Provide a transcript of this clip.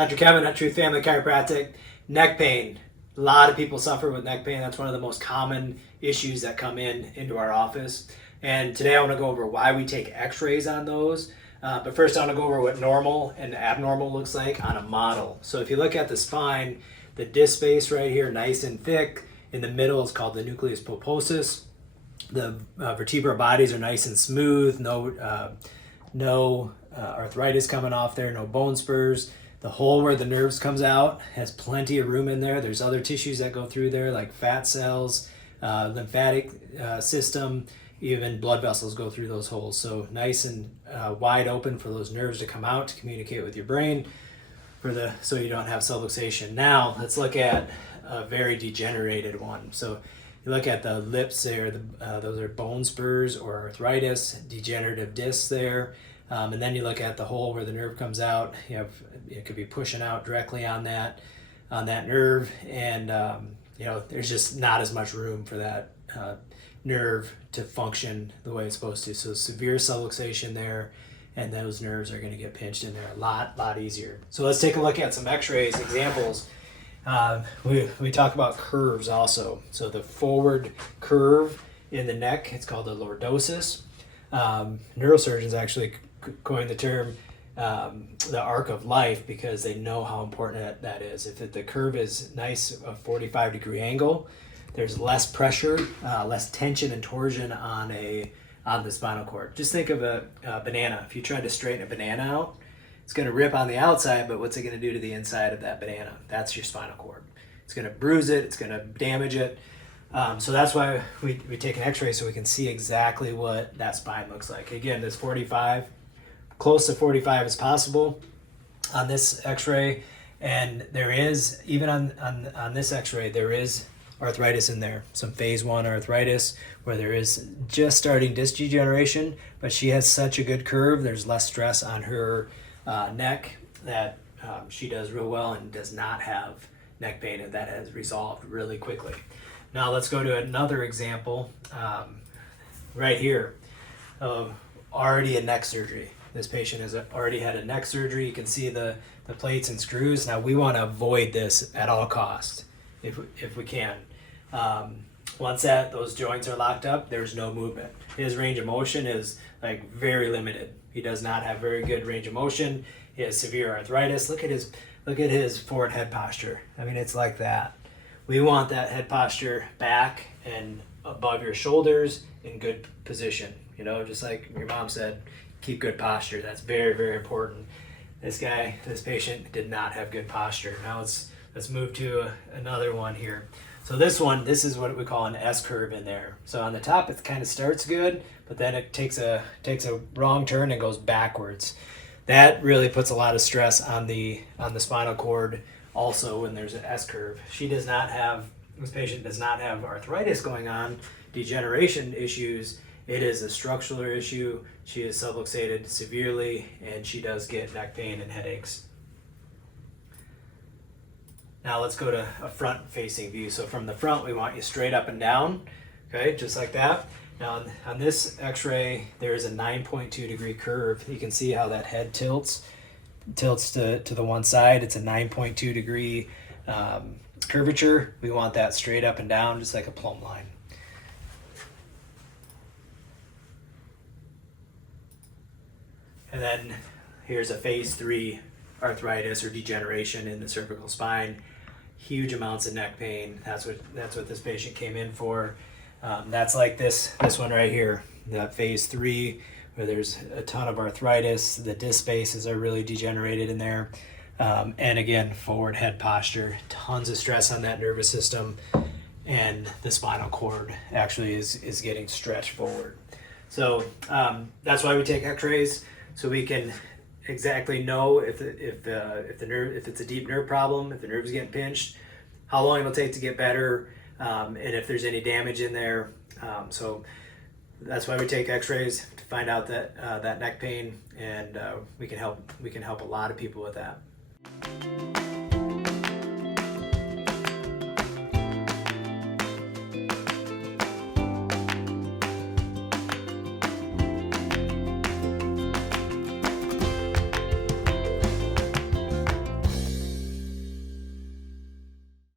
Dr. Kevin at Truth Family Chiropractic. Neck pain. A lot of people suffer with neck pain. That's one of the most common issues that come into our office. And today I want to go over why we take x-rays on those. But first I want to go over what normal and abnormal looks like on a model. So if you look at the spine, the disc space right here, nice and thick. In the middle is called the nucleus pulposus. The vertebral bodies are nice and smooth. No arthritis coming off there, no bone spurs. The hole where the nerves comes out has plenty of room in there. There's other tissues that go through there like fat cells, lymphatic system, even blood vessels go through those holes. So nice and wide open for those nerves to come out to communicate with your brain so you don't have subluxation. Now let's look at a very degenerated one. So you look at the lips there, those are bone spurs or arthritis, degenerative discs there. And then you look at the hole where the nerve comes out. It could be pushing out directly on that nerve, and there's just not as much room for that nerve to function the way it's supposed to. So severe subluxation there, and those nerves are going to get pinched in there a lot easier. So let's take a look at some x-rays examples. We talk about curves also. So the forward curve in the neck, it's called the lordosis. Neurosurgeons actually coined the term the arc of life because they know how important that is. If the curve is nice, a 45-degree angle, there's less pressure, less tension and torsion on the spinal cord. Just think of a banana. If you tried to straighten a banana out, it's going to rip on the outside, but what's it going to do to the inside of that banana? That's your spinal cord. It's going to bruise it. It's going to damage it. So that's why we take an x-ray so we can see exactly what that spine looks like. Again, this 45, close to 45 as possible on this x-ray. And there is, even on this x-ray, there is arthritis in there. Some phase 1 arthritis where there is just starting disc degeneration, but she has such a good curve, there's less stress on her neck that she does real well and does not have neck pain, and that has resolved really quickly. Now let's go to another example right here of already a neck surgery. This patient has already had a neck surgery. You can see the plates and screws. Now we want to avoid this at all costs if we can. Once those joints are locked up, there's no movement. His range of motion is like very limited. He does not have very good range of motion. He has severe arthritis. Look at his forward head posture. I mean, it's like that. We want that head posture back and above your shoulders in good position. Just like your mom said, keep good posture. That's very, very important. This patient did not have good posture. Now let's move to another one here. So this is what we call an S curve in there. So on the top, it kind of starts good, but then it takes a wrong turn and goes backwards. That really puts a lot of stress on the spinal cord. Also, when there's an S curve, this patient does not have arthritis going on, degeneration issues. It is a structural issue. She is subluxated severely, and she does get neck pain and headaches. Now let's go to a front-facing view. So from the front, we want you straight up and down, okay, just like that. Now on this x-ray, there is a 9.2-degree curve. You can see how that head tilts to the one side. It's a 9.2-degree curvature. We want that straight up and down, just like a plumb line. And then here's a phase 3 arthritis or degeneration in the cervical spine. Huge amounts of neck pain. That's what this patient came in for. That's like this one right here, that phase 3, where there's a ton of arthritis. The disc spaces are really degenerated in there. And again, forward head posture, tons of stress on that nervous system, and the spinal cord actually is getting stretched forward. So that's why we take x-rays, so we can exactly know if it's a deep nerve problem, if the nerve is getting pinched, how long it'll take to get better, and if there's any damage in there. So that's why we take x-rays, to find out that neck pain, and we can help a lot of people with that.